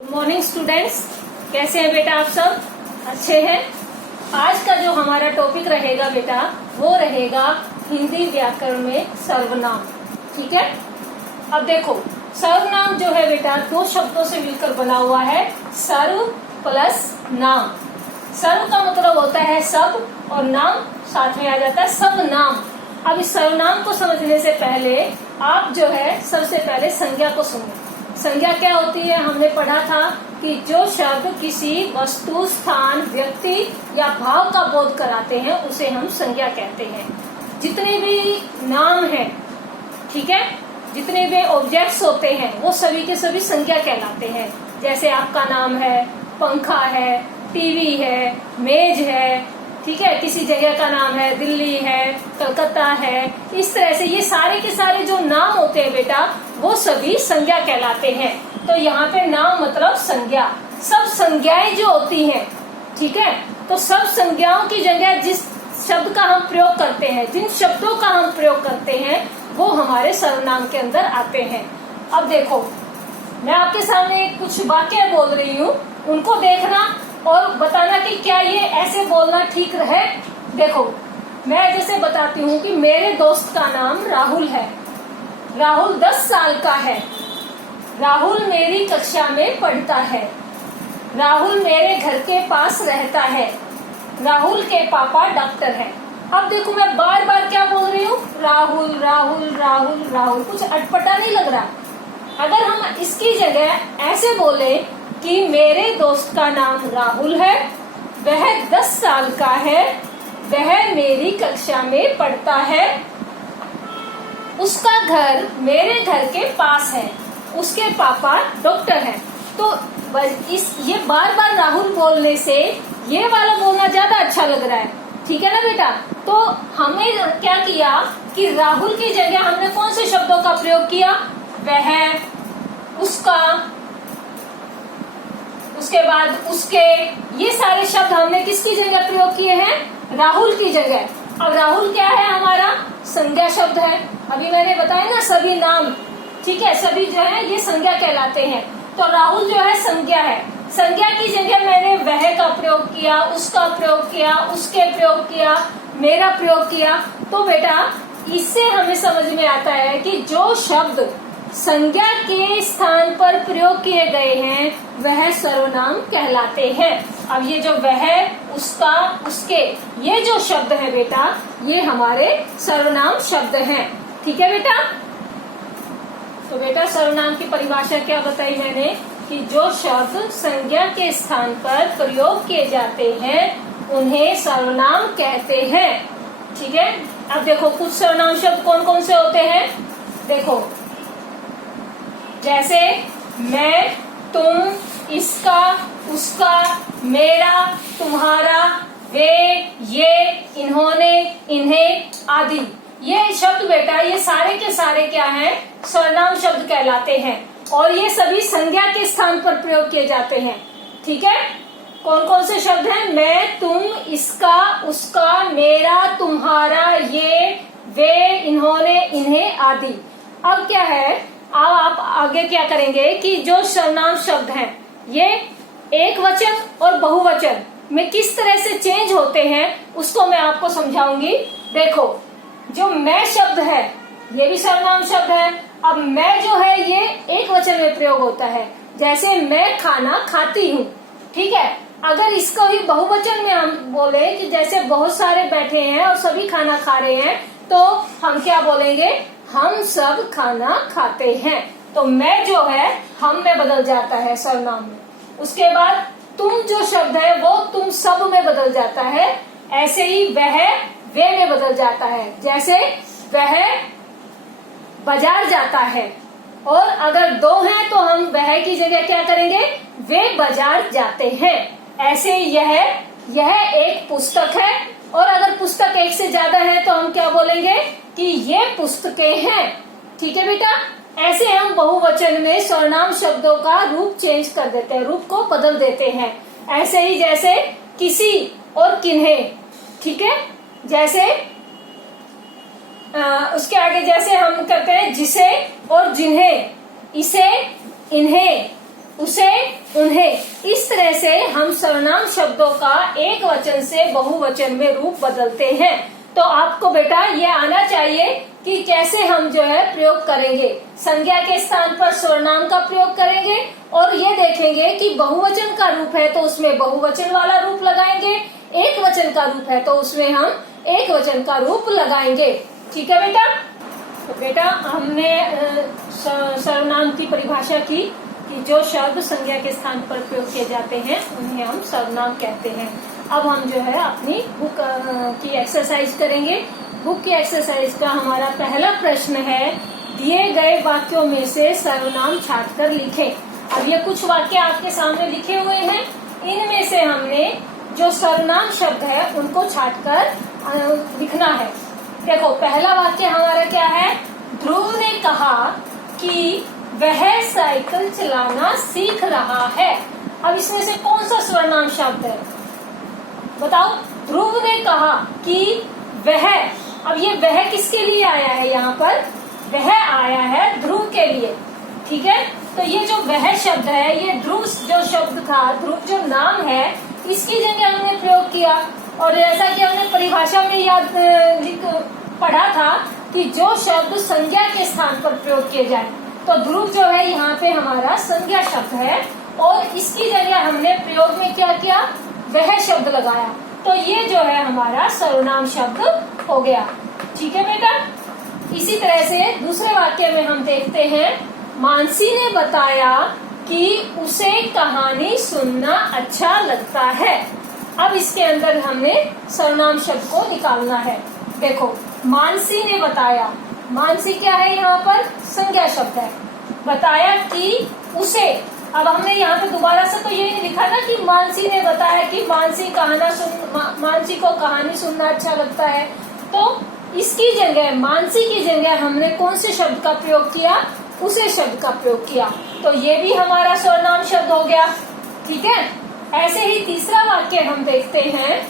Good morning students, कैसे हैं बेटा आप सब? अच्छे हैं। आज का जो हमारा टॉपिक रहेगा बेटा वो रहेगा हिंदी व्याकरण में सर्वनाम। ठीक है। अब देखो, सर्वनाम जो है बेटा दो शब्दों से मिलकर बना हुआ है, सर्व प्लस नाम। सर्व का मतलब होता है सब और नाम साथ में आ जाता है, सब नाम। अब इस सर्वनाम को समझने से पहले आप जो है सबसे पहले संज्ञा को सुनो। संज्ञा क्या होती है? हमने पढ़ा था कि जो शब्द किसी वस्तु, स्थान, व्यक्ति या भाव का बोध कराते हैं उसे हम संज्ञा कहते हैं। जितने भी नाम हैं, ठीक है, जितने भी ऑब्जेक्ट्स होते हैं वो सभी के सभी संज्ञा कहलाते हैं। जैसे आपका नाम है, पंखा है, टीवी है, मेज है, ठीक है, किसी जगह का नाम है, दिल्ली है, कलकत्ता है। इस तरह से ये सारे के सारे जो नाम होते हैं बेटा वो सभी संज्ञा कहलाते हैं। तो यहाँ पे नाम मतलब संज्ञा। सब संज्ञाएं जो होती हैं, ठीक है, तो सब संज्ञाओं की जगह जिस शब्द का हम प्रयोग करते हैं, जिन शब्दों का हम प्रयोग करते हैं वो हमारे सर्वनाम के अंदर आते हैं। अब देखो, मैं आपके सामने कुछ वाक्य बोल रही हूँ, उनको देखना और बताना कि क्या ये ऐसे बोलना ठीक है। देखो, मैं जैसे बताती हूँ कि मेरे दोस्त का नाम राहुल है। राहुल 10 साल का है। राहुल मेरी कक्षा में पढ़ता है। राहुल मेरे घर के पास रहता है। राहुल के पापा डॉक्टर हैं। अब देखो, मैं बार बार क्या बोल रही हूँ? राहुल राहुल राहुल राहुल। कुछ अटपटा नहीं लग रहा? अगर हम इसकी जगह ऐसे बोले कि मेरे दोस्त का नाम राहुल है, वह 10 साल का है, वह मेरी कक्षा में पढ़ता है, उसका घर मेरे घर के पास है, उसके पापा डॉक्टर हैं। तो ये बार बार राहुल बोलने से ये वाला बोलना ज्यादा अच्छा लग रहा है, ठीक है ना बेटा? तो हमने क्या किया कि राहुल की जगह हमने कौन से शब्दों का प्रयोग किया? वह, उसका, उसके बाद उसके, ये सारे शब्द हमने किसकी जगह प्रयोग किए हैं? राहुल की जगह। अब राहुल क्या है? हमारा संज्ञा शब्द है। अभी मैंने बताया ना, सभी नाम, ठीक है, सभी जो है ये संज्ञा कहलाते हैं। तो राहुल जो है संज्ञा है। संज्ञा की जगह मैंने वह का प्रयोग किया, उसका प्रयोग किया, उसके प्रयोग किया, मेरा प्रयोग किया। तो बेटा इससे हमें समझ में आता है कि जो शब्द संज्ञा के स्थान पर प्रयोग किए गए हैं वह सर्वनाम कहलाते हैं। अब ये जो वह, उसका, उसके, ये जो शब्द है बेटा ये हमारे सर्वनाम शब्द हैं। ठीक है बेटा? तो बेटा सर्वनाम की परिभाषा क्या बताई मैंने कि जो शब्द संज्ञा के स्थान पर प्रयोग किए जाते हैं उन्हें सर्वनाम कहते हैं। ठीक है। अब देखो कुछ सर्वनाम शब्द कौन कौन से होते हैं। देखो, जैसे मैं, तुम, इसका, उसका, मेरा, तुम्हारा, वे, ये, इन्होंने, इन्हें आदि। ये शब्द बेटा ये सारे के सारे क्या हैं? सर्वनाम शब्द कहलाते हैं और ये सभी संज्ञा के स्थान पर प्रयोग किए जाते हैं। ठीक है। कौन कौन से शब्द हैं? मैं, तुम, इसका, उसका, मेरा, तुम्हारा, ये, वे, इन्होंने, इन्हें आदि। अब क्या है, अब आप आगे क्या करेंगे कि जो सर्वनाम शब्द हैं ये एक वचन और बहुवचन में किस तरह से चेंज होते हैं उसको मैं आपको समझाऊंगी। देखो, जो मैं शब्द है ये भी सर्वनाम शब्द है। अब मैं जो है ये एक वचन में प्रयोग होता है। जैसे मैं खाना खाती हूँ, ठीक है। अगर इसको ही बहुवचन में हम बोले कि जैसे बहुत सारे बैठे हैं और सभी खाना खा रहे हैं, तो हम क्या बोलेंगे? हम सब खाना खाते हैं। तो मैं जो है हम में बदल जाता है सर्वनाम में। उसके बाद तुम जो शब्द है वो तुम सब में बदल जाता है। ऐसे ही वह वे में बदल जाता है। जैसे वह बाजार जाता है, और अगर दो हैं तो हम वह की जगह क्या करेंगे? वे बाजार जाते हैं। ऐसे यह एक पुस्तक है, और अगर पुस्तक एक से ज्यादा है तो हम क्या बोलेंगे कि ये पुस्तकें हैं। ठीक है बेटा? ऐसे हम बहुवचन में सर्वनाम शब्दों का रूप चेंज कर देते हैं, रूप को बदल देते हैं। ऐसे ही जैसे किसी और किन्हें, ठीक है। जैसे उसके आगे जैसे हम करते हैं जिसे और जिन्हें, इसे, इन्हें, उसे, उन्हें। इस तरह से हम सर्वनाम शब्दों का एक वचन से बहुवचन में रूप बदलते हैं। तो आपको बेटा ये आना चाहिए कि कैसे हम जो है प्रयोग करेंगे। संज्ञा के स्थान पर सर्वनाम का प्रयोग करेंगे और ये देखेंगे कि बहुवचन का रूप है तो उसमें बहुवचन वाला रूप लगाएंगे, एक वचन का रूप है तो उसमें हम एक वचन का रूप लगाएंगे। ठीक है बेटा। तो बेटा हमने सर्वनाम की परिभाषा की कि जो शब्द संज्ञा के स्थान पर प्रयोग किए जाते हैं उन्हें हम सर्वनाम कहते हैं। अब हम जो है अपनी बुक की एक्सरसाइज करेंगे। बुक की एक्सरसाइज का हमारा पहला प्रश्न है, दिए गए वाक्यों में से सर्वनाम छांटकर लिखें। अब ये कुछ वाक्य आपके सामने लिखे हुए हैं, इनमें से हमने जो सर्वनाम शब्द है उनको छांटकर लिखना है। देखो पहला वाक्य हमारा क्या है, ध्रुव ने कहा कि वह साइकिल चलाना सीख रहा है। अब इसमें से कौन सा सर्वनाम शब्द है बताओ। ध्रुव ने कहा कि वह, अब ये वह किसके लिए आया है, यहाँ पर वह आया है ध्रुव के लिए। ठीक है, तो ये जो वह शब्द है ये ध्रुव जो शब्द था, ध्रुव जो नाम है, इसकी जगह हमने प्रयोग किया। और जैसा कि हमने परिभाषा में याद पढ़ा था कि जो शब्द संज्ञा के स्थान पर प्रयोग किए जाए, तो ध्रुव जो है यहाँ पे हमारा संज्ञा शब्द है और इसकी जगह हमने प्रयोग में क्या किया, वह शब्द लगाया। तो ये जो है हमारा सर्वनाम शब्द हो गया। ठीक है बेटा। इसी तरह से दूसरे वाक्य में हम देखते हैं, मानसी ने बताया कि उसे कहानी सुनना अच्छा लगता है। अब इसके अंदर हमने सर्वनाम शब्द को निकालना है। देखो मानसी ने बताया, मानसी क्या है यहाँ पर, संज्ञा शब्द है। बताया कि उसे, अब हमने यहाँ पे दोबारा से तो ये नहीं लिखा ना कि मानसी ने बताया कि मानसी को कहानी सुनना अच्छा लगता है। तो इसकी जगह, मानसी की जगह हमने कौन से शब्द का प्रयोग किया, उसे शब्द का प्रयोग किया। तो ये भी हमारा सर्वनाम शब्द हो गया। ठीक है। ऐसे ही तीसरा वाक्य हम देखते हैं,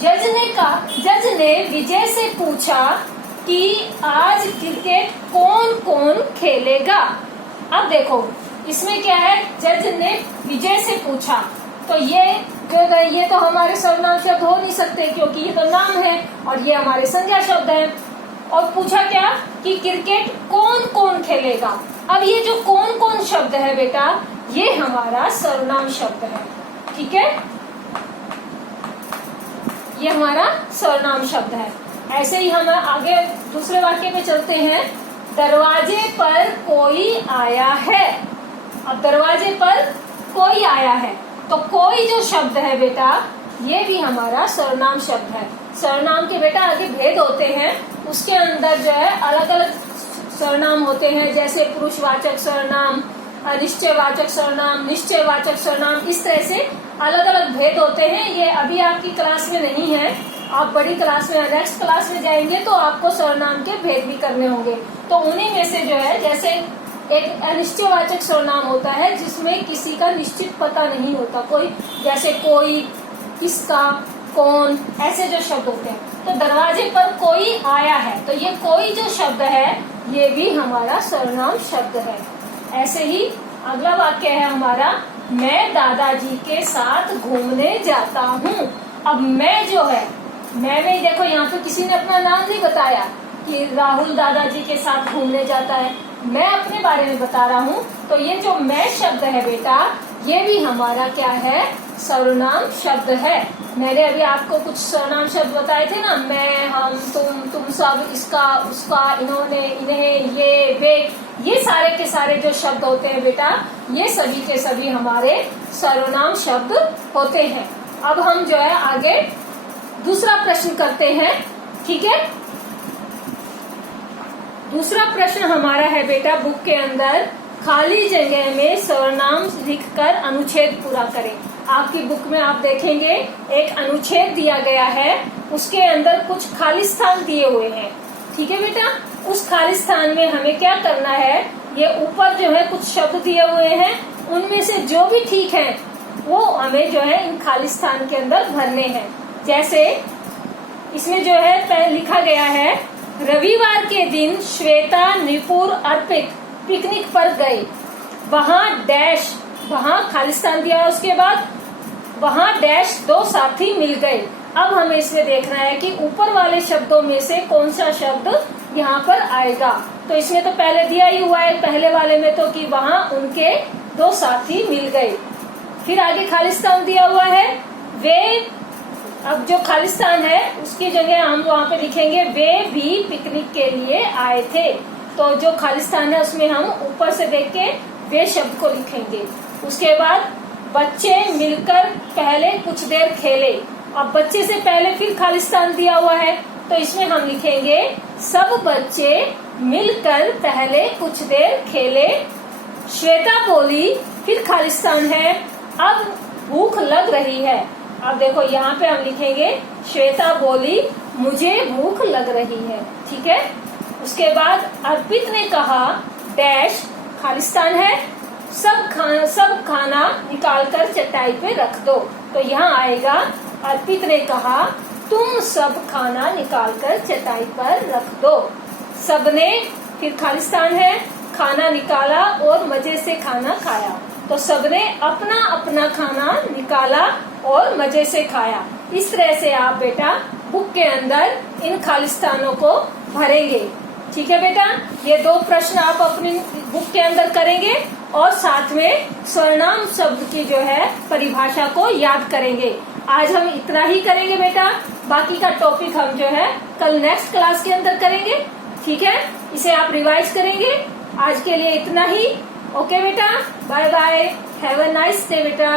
जज ने विजय से पूछा कि आज क्रिकेट कौन कौन खेलेगा। अब देखो इसमें क्या है, जज ने विजय से पूछा, तो ये तो हमारे सर्वनाम शब्द हो नहीं सकते क्योंकि ये तो नाम है और ये हमारे संज्ञा शब्द है। और पूछा क्या कि क्रिकेट कौन कौन खेलेगा। अब ये जो कौन कौन शब्द है बेटा, ये हमारा सर्वनाम शब्द है। ठीक है, ये हमारा सर्वनाम शब्द है। ऐसे ही हम आगे दूसरे वाक्य में चलते हैं, दरवाजे पर कोई आया है। अब दरवाजे पर कोई आया है, तो कोई जो शब्द है बेटा, ये भी हमारा सर्वनाम शब्द है। सर्वनाम के बेटा आगे भेद होते हैं, उसके अंदर जो है अलग अलग सर्वनाम होते हैं, जैसे पुरुषवाचक सर्वनाम, निश्चयवाचक सर्वनाम, निश्चयवाचक सर्वनाम, इस तरह से अलग अलग भेद होते हैं। ये अभी आपकी क्लास में नहीं है, आप बड़ी क्लास में, नेक्स्ट क्लास में जाएंगे तो आपको सर्वनाम के भेद भी करने होंगे। तो उन्हीं में से जो है, जैसे एक अनिश्चयवाचक सर्वनाम होता है जिसमें किसी का निश्चित पता नहीं होता, कोई, जैसे कोई, किसका, कौन, ऐसे जो शब्द होते हैं। तो दरवाजे पर कोई आया है, तो ये कोई जो शब्द है ये भी हमारा सर्वनाम शब्द है। ऐसे ही अगला वाक्य है हमारा, मैं दादाजी के साथ घूमने जाता हूँ। अब मैं जो है, मैं में देखो यहाँ पे किसी ने अपना नाम नहीं बताया कि राहुल दादाजी के साथ घूमने जाता है, मैं अपने बारे में बता रहा हूँ। तो ये जो मैं शब्द है बेटा, ये भी हमारा क्या है, सर्वनाम शब्द है। मैंने अभी आपको कुछ सर्वनाम शब्द बताए थे ना, मैं, हम, तुम सब, इसका, उसका, इन्होंने, इन्हें, ये, वे, ये सारे के सारे जो शब्द होते हैं बेटा, ये सभी के सभी हमारे सर्वनाम शब्द होते हैं। अब हम जो है आगे दूसरा प्रश्न करते हैं। ठीक है, दूसरा प्रश्न हमारा है बेटा, बुक के अंदर खाली जगह में सर्वनाम लिखकर अनुच्छेद पूरा करें। आपकी बुक में आप देखेंगे एक अनुच्छेद दिया गया है, उसके अंदर कुछ खाली स्थान दिए हुए हैं। ठीक है बेटा, उस खाली स्थान में हमें क्या करना है, ये ऊपर जो है कुछ शब्द दिए हुए हैं, उनमें से जो भी ठीक है वो हमें जो है इन खाली स्थान के अंदर भरने हैं। जैसे इसमें जो है लिखा गया है, रविवार के दिन श्वेता, निपुर, अर्पित पिकनिक पर गए, वहाँ डैश वहां खालिस्तान दिया, उसके बाद वहां डैश दो साथी मिल गए। अब हमें इसमें देखना है कि ऊपर वाले शब्दों में से कौन सा शब्द यहाँ पर आएगा। तो इसमें तो पहले दिया ही हुआ है पहले वाले में तो कि वहां उनके दो साथी मिल गए। फिर आगे खालिस्तान दिया हुआ है, वे, अब जो खालिस्तान है उसकी जगह हम वहाँ पे लिखेंगे वे भी पिकनिक के लिए आए थे। तो जो खालिस्तान है उसमें हम ऊपर से देख के वे शब्द को लिखेंगे। उसके बाद बच्चे मिलकर पहले कुछ देर खेले। अब बच्चे से पहले फिर खालिस्तान दिया हुआ है तो इसमें हम लिखेंगे सब बच्चे मिलकर पहले कुछ देर खेले। श्वेता बोली, फिर खालिस्तान है, अब भूख लग रही है। अब देखो यहाँ पे हम लिखेंगे श्वेता बोली मुझे भूख लग रही है, ठीक है। उसके बाद अर्पित ने कहा डैश, खालिस्तान है, सब खाना निकालकर चटाई पे रख दो। तो यहाँ आएगा अर्पित ने कहा तुम सब खाना निकालकर चटाई पर रख दो। सबने, फिर खालिस्तान है, खाना निकाला और मजे से खाना खाया। तो सबने अपना अपना खाना निकाला और मजे से खाया। इस तरह से आप बेटा बुक के अंदर इन खालिस्तानों को भरेंगे, ठीक है बेटा। ये दो प्रश्न आप अपनी बुक के अंदर करेंगे और साथ में सर्वनाम शब्द की जो है परिभाषा को याद करेंगे। आज हम इतना ही करेंगे बेटा, बाकी का टॉपिक हम जो है कल नेक्स्ट क्लास के अंदर करेंगे, ठीक है। इसे आप रिवाइज करेंगे। आज के लिए इतना ही। ओके बेटा, bye bye, have a nice day बेटा।